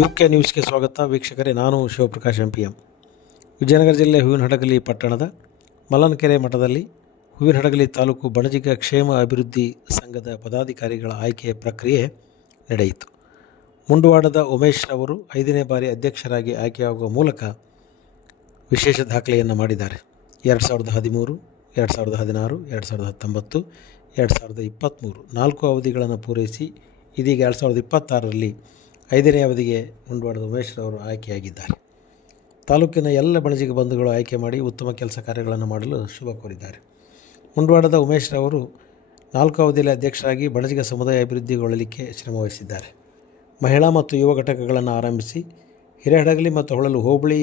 UK ನ್ಯೂಸ್ಗೆ ಸ್ವಾಗತ. ವೀಕ್ಷಕರೇ, ನಾನು ಶಿವಪ್ರಕಾಶ್ MPM. ವಿಜಯನಗರ ಜಿಲ್ಲೆ ಹೂವಿನಹಡಗಲಿ ಪಟ್ಟಣದ ಮಲ್ಲನಕೆರೆ ಮಠದಲ್ಲಿ ಹೂವಿನಹಡಗಲಿ ತಾಲೂಕು ಬಣಜಿಗ ಕ್ಷೇಮ ಅಭಿವೃದ್ಧಿ ಸಂಘದ ಪದಾಧಿಕಾರಿಗಳ ಆಯ್ಕೆಯ ಪ್ರಕ್ರಿಯೆ ನಡೆಯಿತು. ಮುಂಡವಾಡದ ಉಮೇಶ್ ಅವರು 5ನೇ ಬಾರಿ ಅಧ್ಯಕ್ಷರಾಗಿ ಆಯ್ಕೆಯಾಗುವ ಮೂಲಕ ವಿಶೇಷ ದಾಖಲೆಯನ್ನು ಮಾಡಿದ್ದಾರೆ. 2013, 2016, 2019, 2023 4 ಅವಧಿಗಳನ್ನು ಪೂರೈಸಿ ಇದೀಗ 2026ರಲ್ಲಿ 5ನೇ ಅವಧಿಗೆ ಮುಂಡವಾಡದ ಉಮೇಶ್ ಅವರು ಆಯ್ಕೆಯಾಗಿದ್ದಾರೆ. ತಾಲೂಕಿನ ಎಲ್ಲ ಬಣಜಿಗ ಬಂಧುಗಳು ಆಯ್ಕೆ ಮಾಡಿ ಉತ್ತಮ ಕೆಲಸ ಕಾರ್ಯಗಳನ್ನು ಮಾಡಲು ಶುಭ ಕೋರಿದ್ದಾರೆ. ಮುಂಡವಾಡದ ಉಮೇಶ್ ಅವರು 4 ಅವಧಿಯಲ್ಲಿ ಅಧ್ಯಕ್ಷರಾಗಿ ಬಣಜಿಗ ಸಮುದಾಯ ಅಭಿವೃದ್ಧಿಗೊಳ್ಳಲಿಕ್ಕೆ ಶ್ರಮವಹಿಸಿದ್ದಾರೆ. ಮಹಿಳಾ ಮತ್ತು ಯುವ ಘಟಕಗಳನ್ನು ಆರಂಭಿಸಿ ಹಿರೇಹಡಗಲಿ ಮತ್ತು ಹೊಳಲು ಹೋಬಳಿ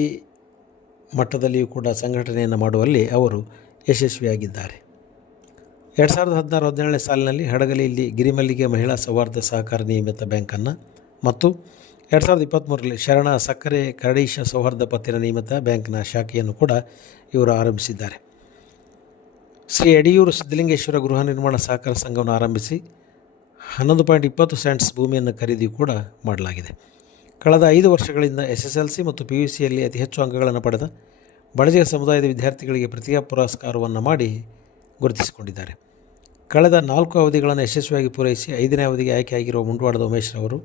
ಮಟ್ಟದಲ್ಲಿಯೂ ಕೂಡ ಸಂಘಟನೆಯನ್ನು ಮಾಡುವಲ್ಲಿ ಅವರು ಯಶಸ್ವಿಯಾಗಿದ್ದಾರೆ. 2016-17ನೇ ಸಾಲಿನಲ್ಲಿ ಹಡಗಲಿಯಲ್ಲಿ ಗಿರಿಮಲ್ಲಿಗೆ ಮಹಿಳಾ ಸೌಹಾರ್ದ ಸಹಕಾರ ನಿಯಮಿತ ಬ್ಯಾಂಕನ್ನು ಮತ್ತು 2023ರಲ್ಲಿ ಶರಣ ಸಕ್ಕರೆ ಕರಡೀಶ ಸೌಹಾರ್ದ ಪತ್ತಿನ ನಿಯಮಿತ ಬ್ಯಾಂಕ್ನ ಶಾಖೆಯನ್ನು ಕೂಡ ಇವರು ಆರಂಭಿಸಿದ್ದಾರೆ. ಶ್ರೀ ಯಡಿಯೂರು ಸಿದ್ಧಲಿಂಗೇಶ್ವರ ಗೃಹ ನಿರ್ಮಾಣ ಸಹಕಾರ ಸಂಘವನ್ನು ಆರಂಭಿಸಿ 11.20 ಸೆಂಟ್ಸ್ ಭೂಮಿಯನ್ನು ಖರೀದಿ ಕೂಡ ಮಾಡಲಾಗಿದೆ. ಕಳೆದ 5 ವರ್ಷಗಳಿಂದ SSLC ಮತ್ತು PUCಯಲ್ಲಿ ಅತಿ ಹೆಚ್ಚು ಅಂಕಗಳನ್ನು ಪಡೆದ ಬಣಜಿಗ ಸಮುದಾಯದ ವಿದ್ಯಾರ್ಥಿಗಳಿಗೆ ಪ್ರತಿಭಾ ಪುರಸ್ಕಾರವನ್ನು ಮಾಡಿ ಗುರುತಿಸಿಕೊಂಡಿದ್ದಾರೆ. ಕಳೆದ 4 ಅವಧಿಗಳನ್ನು ಯಶಸ್ವಿಯಾಗಿ ಪೂರೈಸಿ 5ನೇ ಅವಧಿಗೆ ಆಯ್ಕೆಯಾಗಿರುವ ಮುಂಡವಾಡದ ಉಮೇಶ್ ಅವರು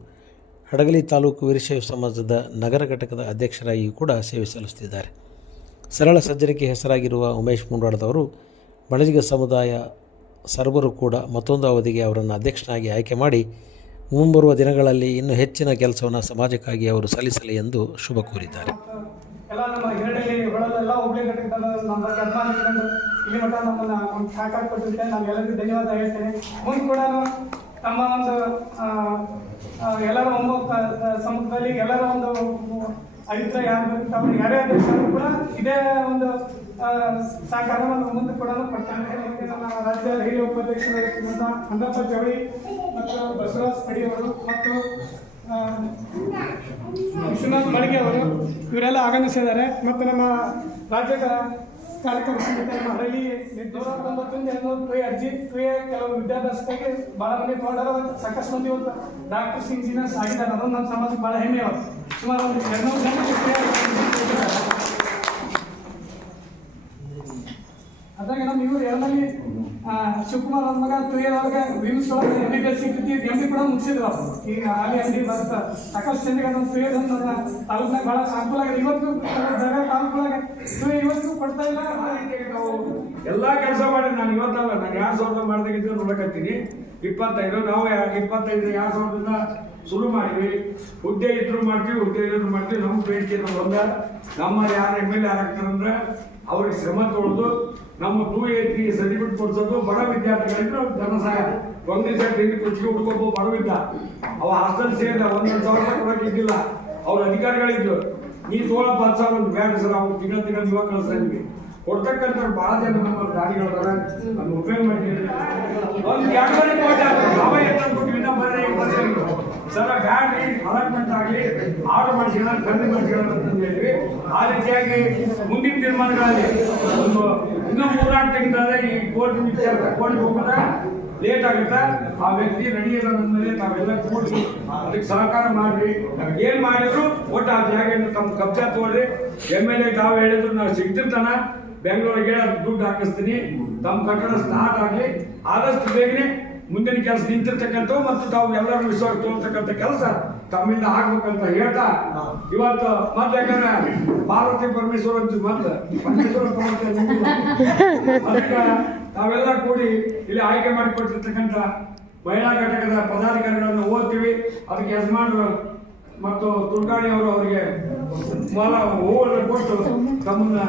ಹಡಗಲಿ ತಾಲೂಕು ವೀರಶೈವ ಸಮಾಜದ ನಗರ ಘಟಕದ ಅಧ್ಯಕ್ಷರಾಗಿಯೂ ಕೂಡ ಸೇವೆ ಸಲ್ಲಿಸುತ್ತಿದ್ದಾರೆ. ಸರಳ ಸಜ್ಜನಿಕೆ ಹೆಸರಾಗಿರುವ ಉಮೇಶ್ ಮುಂಡವಾಡದವರು ಬಣಜಿಗ ಸಮುದಾಯ ಸರ್ವರು ಕೂಡ ಮತ್ತೊಂದು ಅವಧಿಗೆ ಅವರನ್ನು ಅಧ್ಯಕ್ಷನಾಗಿ ಆಯ್ಕೆ ಮಾಡಿ ಮುಂಬರುವ ದಿನಗಳಲ್ಲಿ ಇನ್ನೂ ಹೆಚ್ಚಿನ ಕೆಲಸವನ್ನು ಸಮಾಜಕ್ಕಾಗಿ ಅವರು ಸಲ್ಲಿಸಲಿ ಎಂದು ಶುಭ ಕೋರಿದ್ದಾರೆ. ಎಲ್ಲ ನಮ್ಮ ಹಿರಡಲ್ಲಿ ಹೊಳಲೆಲ್ಲ ಹುಬ್ಳಿ ಘಟಕದ ನಮ್ಮ ಅಭಿಮಾನ ಇಟ್ಕೊಂಡು ಇಲ್ಲಿ ಮಟ್ಟ ನಮ್ಮನ್ನು ಒಂದು ಸಹಕಾರ ಕೊಟ್ಟಿದ್ದೆ. ನಾನು ಎಲ್ಲರಿಗೂ ಧನ್ಯವಾದ ಹೇಳ್ತೇನೆ. ಮುಂದೆ ಕೂಡ ನಮ್ಮ ಒಂದು ಎಲ್ಲರ ಒಮ್ಮುಖ ಸಮುಖದಲ್ಲಿ ಎಲ್ಲರ ಒಂದು ಅಭಿಪ್ರಾಯ ಆಗಬೇಕು. ಅವ್ರು ಯಾರೇ ಅಧ್ಯಕ್ಷರು ಕೂಡ ಇದೇ ಒಂದು ಸಹಕಾರವನ್ನು ಮುಂದೆ ಕೂಡ ಕೊಡ್ತಾರೆ. ನಮ್ಮ ರಾಜ್ಯದ ಹಿರಿಯ ಉಪಾಧ್ಯಕ್ಷರಾಗಿರ್ತಕ್ಕಂಥ ಅಂದಪ್ಪ ಜವಳಿ ಮತ್ತು ಬಸವರಾಜ್ ಕಡಿ ಅವರು ಮತ್ತು ವಿಶ್ವನಾಥ್ ಮಳಿಗೆ ಅವರು ಇವರೆಲ್ಲ ಆಗಮಿಸಿದ್ದಾರೆ. ಮತ್ತು ನಮ್ಮ ರಾಜ್ಯದ ಕಾರ್ಯಕ್ರಮ ಸಮಿತಿ ನಮ್ಮ ಹಳ್ಳಿ 290 ಅರ್ಜಿ ಕೆಲವು ವಿದ್ಯಾಭ್ಯಾಸಕ್ಕೆ ಭಾಳ ಮಂದಿ ತೊಗೊಂಡಾರ. ಸಾಕಷ್ಟು ಮಂದಿ ಇವತ್ತು ಡಾಕ್ಟರ್ಸ್, ಇಂಜಿನಿಯರ್ಸ್ ಆಗಿದ್ದಾರೆ. ಅದೊಂದು ನಮ್ಮ ಸಮಾಜಕ್ಕೆ ಭಾಳ ಹೆಮ್ಮೆ. ಅವರು ಸುಮಾರು ಒಂದು 200 ಜನ. ಅದ್ರಾಗ ನಮ್ಮ ಇವರು ಎರಡಲ್ಲಿ ಶಿವಕುಮಾರ್ ಅವ್ರ ಮಗ ತುಳಿಯೋವಾಗ ವಿಮ್ಸ್ ಒಳಗೆ MBBS ಸಿಗ್ತಿ MD ಕೂಡ ಮುಗಿಸಿದ್ರು. ಅವರು ಈಗ ಅಲ್ಲಿ MD ಬರುತ್ತೆ. ಸಾಕಷ್ಟು ಜನರಿಗೆ ಅದನ್ನು ತುಳಿಯೋದು ನಮ್ಮ ತಾಲೂಕಿನಾಗ ಭಾಳ ಅನುಕೂಲ ಆಗಿದೆ. ಇವತ್ತು ಬೇರೆ ತಾಲೂಕುಗಳಾಗ ಇವತ್ತು ಕೊಡ್ತಾ ಇಲ್ಲ. ನಾವು ಎಲ್ಲ ಕೆಲಸ ಮಾಡಿ ನಾನು ಇವತ್ತಲ್ಲ, ನಾನು 2000 ಮಾಡಿದಾಗಿದ್ದು ನೋಡಕತ್ತೀನಿ. 25 ನಾವು 25 2000ದಿಂದ ಶುರು ಮಾಡಿವಿ. ಹುದ್ದೆ ಇದ್ರು ಮಾಡ್ತೀವಿ, ಹುದ್ದೆ ಇದ್ರು ಮಾಡ್ತೀವಿ. ನಮ್ಮ ಬೇಡಿಕೆ ಒಂದ, ನಮ್ಮ ಯಾರು MLA ಯಾರಾಗ್ತಾರಂದ್ರೆ ಅವ್ರಿಗೆ ಶ್ರಮ ತೊಳೆದು ನಮ್ಮ 2A3 ಸರ್ಟಿಫಿಕೇಟ್ ಕೊಡ್ಸೋದು. ಬಡ ವಿದ್ಯಾರ್ಥಿಗಳಿದ್ರೆ ಧನ ಸಹಾಯ ಒಂದು ದಿವಸ ಡೈಲಿ ಕುರ್ಚಿಗೆ ಹುಡ್ಕೋಬೋದು. ಬಡವಿದ್ದ ಅವ ಹಾಸ್ಟೆಲ್ ಸೇರಿದ 1,000 ಕೊಡಕ್ಕೆ ಇದ್ದಿಲ್ಲ. ಅವ್ರ ಅಧಿಕಾರಿಗಳಿದ್ರು, ನೀ ತೋಳಪ್ಪ 10,000 ಒಂದು ಬ್ಯಾಡ ಸರ್, ಅವ್ರು ತಿಂಗಳ ಇವಾಗ ಕಳಿಸ್ತಾ ಇದ್ವಿ. ಕೊಡ್ತಕ್ಕಂಥ ಭಾಳ ಜನ ನಮ್ಮ ಗಾಡಿಗಳದಾರ, ಅದನ್ನ ಉಪಯೋಗ ಮಾಡಿ. ಒಂದು 2 ಕೋಟಿ ನಾವೇ ಎತ್ತಂದ್ಬಿಟ್ಟು ಇನ್ನೂ ಬರ್ರಿ ಸರ ಬ್ಯಾಡ್ರಿ, ಅಲಾಟ್ಮೆಂಟ್ ಆಗಲಿ, ಆರ್ಡರ್ ಮಾಡಿಸಿಕೊಳ್ಳ, ಖರೀದಿ ಮಾಡಿಸಿಕೊಳ್ಳ ಅಂತ ಹೇಳಿದ್ವಿ. ಆ ರೀತಿಯಾಗಿ ಮುಂದಿನ ತೀರ್ಮಾನಗಳಲ್ಲಿ ಒಂದು ಇನ್ನೂ 3-4 ತಿಂಗಳಲ್ಲೇ ಈ ಕೋರ್ಟ್ ವಿಚಾರ ಕೋರ್ಟ್ ಹೋಗೋದ ಲೇಟ್ ಆಗುತ್ತೆ. ಆ ವ್ಯಕ್ತಿ ರೆಡಿ ಇರೋದ್ಮೇಲೆ ತಾವೆಲ್ಲ ಕೂಡಿ ಅದಕ್ಕೆ ಸಹಕಾರ ಮಾಡ್ರಿ. ಏನ್ ಮಾಡಿದ್ರು ಒಟ್ಟು ಆ ಜಾಗವನ್ನು ತಮ್ಮ ಕಬ್ಜಾ ತಗೊಳ್ರಿ. MLA ತಾವು ಹೇಳಿದ್ರು ನಾವು ಸಿಗ್ತಿರ್ತಾನ ಬೆಂಗಳೂರಿಗೆ ದುಡ್ಡು ಹಾಕಿಸ್ತೀನಿ, ತಮ್ಮ ಕಟ್ಟಡ ಸ್ಟಾರ್ಟ್ ಆಗಲಿ, ಆದಷ್ಟು ಬೇಗನೆ ಮುಂದಿನ ಕೆಲಸ ನಿಂತಿರ್ತಕ್ಕಂಥ ಮತ್ತು ತಾವು ಎಲ್ಲರೂ ವಿಶ್ವಾಸ ತೋರ್ತಕ್ಕಂಥ ಕೆಲಸ ತಮ್ಮಿಂದ ಆಗ್ಬೇಕಂತ ಹೇಳ್ತಾ ಇವತ್ತು ಮತ್ತೆ ಯಾಕಂದ್ರೆ ಪಾರ್ವತಿ ಪರಮೇಶ್ವರ ಅಂತ ಮತ್ತೆ ಪರಮೇಶ್ವರ ಅದಕ್ಕೆ ತಾವೆಲ್ಲ ಕೂಡಿ ಇಲ್ಲಿ ಆಯ್ಕೆ ಮಾಡಿಕೊಟ್ಟಿರ್ತಕ್ಕಂಥ ಮಹಿಳಾ ಘಟಕದ ಪದಾಧಿಕಾರಿಗಳನ್ನು ಓದ್ತೀವಿ. ಅದಕ್ಕೆ ಯಜಮಾನರು ಮತ್ತು ತುರ್ಗಾಣಿ ಅವರು ಅವರಿಗೆ ಹೂವನ್ನು ಕೊಟ್ಟು ತಮ್ಮನ್ನ